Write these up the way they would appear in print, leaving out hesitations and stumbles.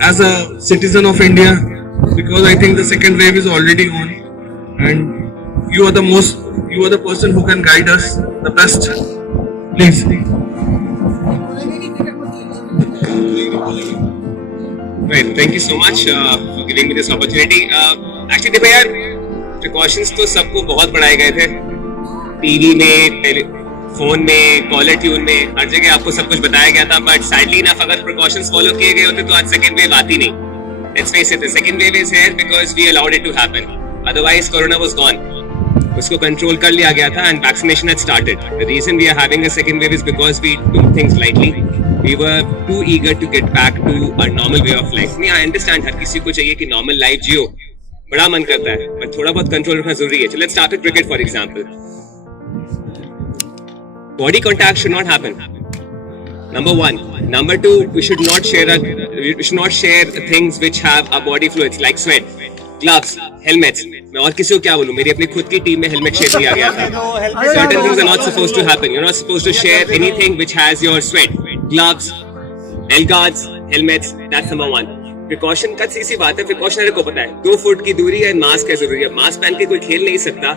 as a citizen of India, because I think the second wave is already on, and you are the person who can guide us the best. Please. Right, thank you so much for giving me this opportunity. Actually देखो यार, precautions तो सबको बहुत बढ़ाए गए थे, TV में, phone में, कॉलर ट्यून में, हर जगह आपको सब कुछ बताया गया था. बट सैडली इनफ अगर precautions follow किए गए होते तो आज second wave आती नहीं. Let's face it, the second wave is here because we allowed it to happen. Otherwise, corona was gone. उसको कंट्रोल कर लिया गया था and vaccination had started. The reason we are having a second wave is because we took things lightly. We were too eager to get back to our normal way of life. नहीं, I understand हर किसी को चाहिए कि normal life जियो, बड़ा मन करता है, but थोड़ा बहुत कंट्रोल रखना जरूरी है. So let's start with cricket for example. Body contact should not happen. Number one. Number two, we should not share things which have our body fluids like sweat, gloves, helmets. मैं और किसी को क्या बोलूं, मेरी अपनी खुद की टीम में हेलमेट शेयर किया गया था. Certain things are not supposed to happen. You're not supposed to share anything which has your sweat, gloves, L guards, helmets. That's number one. Precaution का सी बात है, प्रिकॉशनरी को पता है 2 फुट की दूरी है, मास्क है जरूरी है. मास्क पहन के कोई खेल नहीं सकता,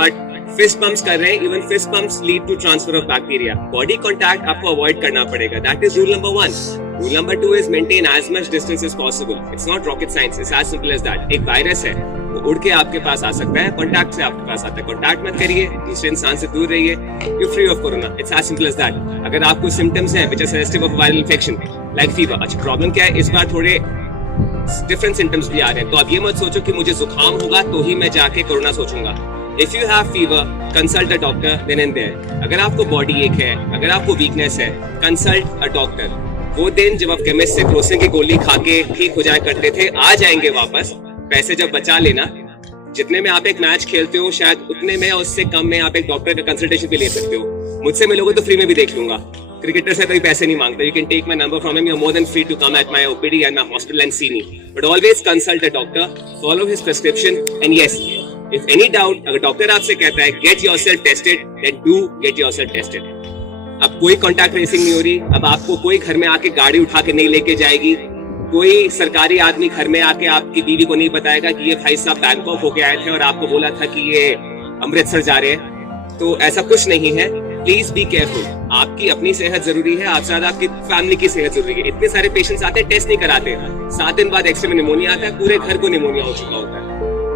बट फिस्ट पंप्स कर रहे हैं. Even fist pumps lead to transfer of bacteria. Body contact आपको अवॉइड करना पड़ेगा. That is rule number 1. Rule number 2 is maintain as much distance as possible. It's not rocket science, it's as simple as that. एक virus है, वो उड़ के आपके पास आ सकता है, कॉन्टैक्ट से आपके पास आता है. कॉन्टैक्ट मत करिए, दूसरे इंसान से दूर रहिए. You free of corona. It's as simple as that. अगर आपको सिम्टम्स हैं which are suggestive of viral infection like fever, अच्छा प्रॉब्लम क्या है, इस बार थोड़े डिफरेंट सिम्टम्स भी आ रहे हैं, तो आप ये मत सोचो कि मुझे जुकाम होगा तो ही मैं जाके कोरोना सोचूंगा. If you have fever, consult a doctor then and there. अगर आपको बॉडी एक है, अगर आपको वीकनेस है, कंसल्ट अ डॉक्टर. वो दिन जब आप केमिस्ट से क्रोसिन की गोली खा के ठीक हो जाया करते थे, आ जाएंगे वापस. पैसे जब बचा लेना, जितने में आप एक मैच खेलते हो शायद उतने में और उससे कम में आप एक डॉक्टर का कंसल्टेशन भी ले सकते हो. मुझसे मिलोगे तो फ्री में भी देख लूंगा. क्रिकेटर से कोई पैसे नहीं मांगता. You can take my number from him. You're more than free to come at my OPD and my hospital and see me. But always consult a doctor, follow his prescription, and yes, if any doubt, अगर doctor आपसे कहता है get yourself tested, then do get yourself tested. अब कोई contact tracing नहीं हो रही. अब आपको कोई घर में आके गाड़ी उठा के नहीं लेके जाएगी. कोई सरकारी आदमी घर में आके आपकी बीवी को नहीं बताएगा कि ये भाई साहब बैंकॉक होके आए थे और आपको बोला था कि ये अमृतसर जा रहे हैं. तो ऐसा कुछ नहीं है. Please be careful. आपकी अपनी सेहत जरूरी है, आपसे ज्यादा आपकी फैमिली की सेहत जरूरी है. इतने सारे पेशेंट्स आते हैं, टेस्ट नहीं कराते. 7 दिन बाद एक्सरे में निमोनिया आता है, पूरे घर को निमोनिया हो चुका होता है.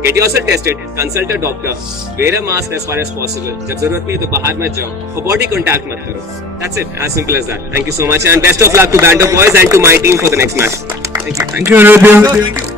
Get yourself tested, consult a doctor, wear a mask as far as possible. जब जरूरत नहीं है तो बाहर मत जाओ, और body contact मत करो. That's it, as simple as that. Thank you so much and best of luck to Band of Boys and to my team for the next match. Thank you. Thank you, Anurag.